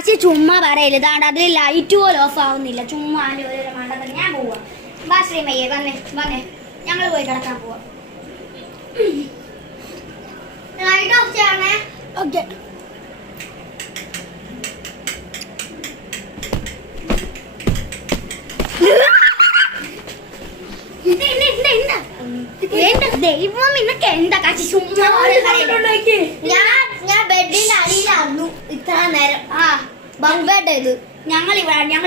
കാശി ചുമ്മാ പറയല്. ഇതാണ്ട് അതിൽ ലൈറ്റ് പോലും ഓഫ് ആവുന്നില്ല. ചുമ്മാ ഓരോരോ മണ്ടത്തിൽ ഞാൻ പോവാ. ബാ ശ്രീമയ്യെ വന്നേ വന്നേ, ഞങ്ങൾ പോയി കിടക്കാൻ പോവാ. ലൈറ്റ് ഓഫ് ചെയ്യണേ. ഓക്കെ. ദൈവം നിനക്ക് എന്താ കാശി ചുമ്മാ ഞാൻ ബെഡിന്റെ അടിയിലായിരുന്നു ഇത്ര നേരം. ബങ്ക് ബെഡ് ഇത്. ഞങ്ങൾ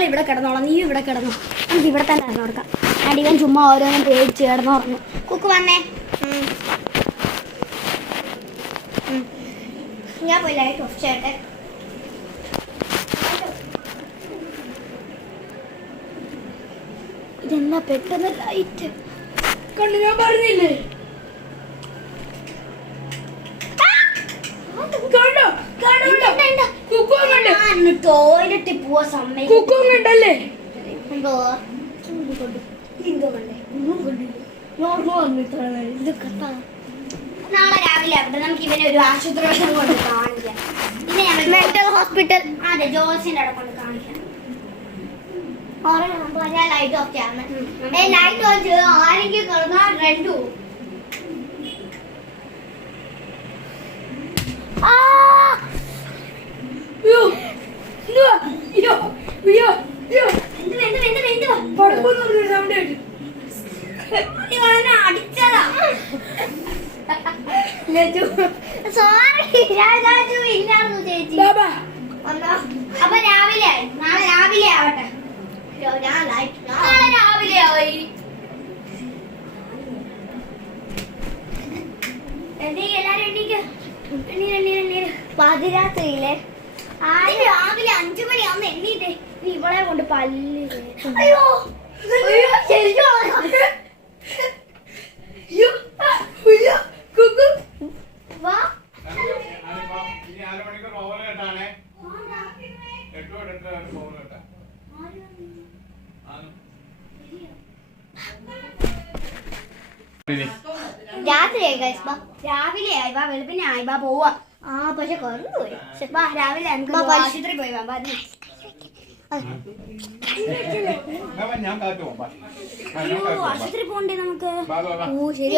ഇവിടെ കിടന്നോളാം, നീ ഇവിടെ കിടന്നോ. നമുക്ക് ഇവിടെ തന്നെ കിടന്നു കൊടുക്കാം. അടിവൻ ചുമ്മാ ഓരോന്നും പേടിച്ച് കിടന്നുറങ്ങും. കുക്ക് വന്നേ. ഞാൻ പോയി ലൈറ്റ് ഓഫ് ചെയ്യട്ടെ. ഇതെന്നാ പെട്ടെന്ന് ലൈറ്റ് കണ്ടു? ഞാൻ പറഞ്ഞില്ലേ ടോയ്ലറ്റിൽ പോവാ സമയം. നാളെ രാവിലെ അവിടെ നമുക്ക് ഇവനെ ഒരു ആശുപത്രി കൊണ്ട് കാണിക്കാം. പിന്നെ ഞങ്ങൾ മെന്റൽ ഹോസ്പിറ്റൽ. അതെ, ജോസിന്റെ അവിടെ കൊണ്ട് കാണിക്കാം. ലൈറ്റ് ഓഫ് ചെയ്യാം. ലൈറ്റ് ഓഫ് ചെയ്ത് ആരെങ്കിലും കിടന്നാൽ രണ്ടു അടിച്ചതാ. സോറി രാജു ഇല്ലായിരുന്നു ചേച്ചി. അപ്പൊ രാവിലെ ആയി. നാളെ രാവിലെ ആവട്ടെ. നാളെ രാവിലെ ആയി. എല്ലാരും പതിരാത്രിയിലെ രാവിലെ 5 മണിയാവുന്ന എണ്ണീറ്റേ. നീ ഇവളെ കൊണ്ട് പല്ല്. അയ്യോ വാ. രാത്രിയായി രാവിലെ ആയി. വാ വെളുപ്പിനെ ആയി. വാ പോവാ. പക്ഷെ കുറഞ്ഞു പോയി. വാ രാവിലെ ആശുപത്രി പോയി. വാ ആശുപത്രി പോണ്ടേ നമുക്ക്? ഓ ശരി.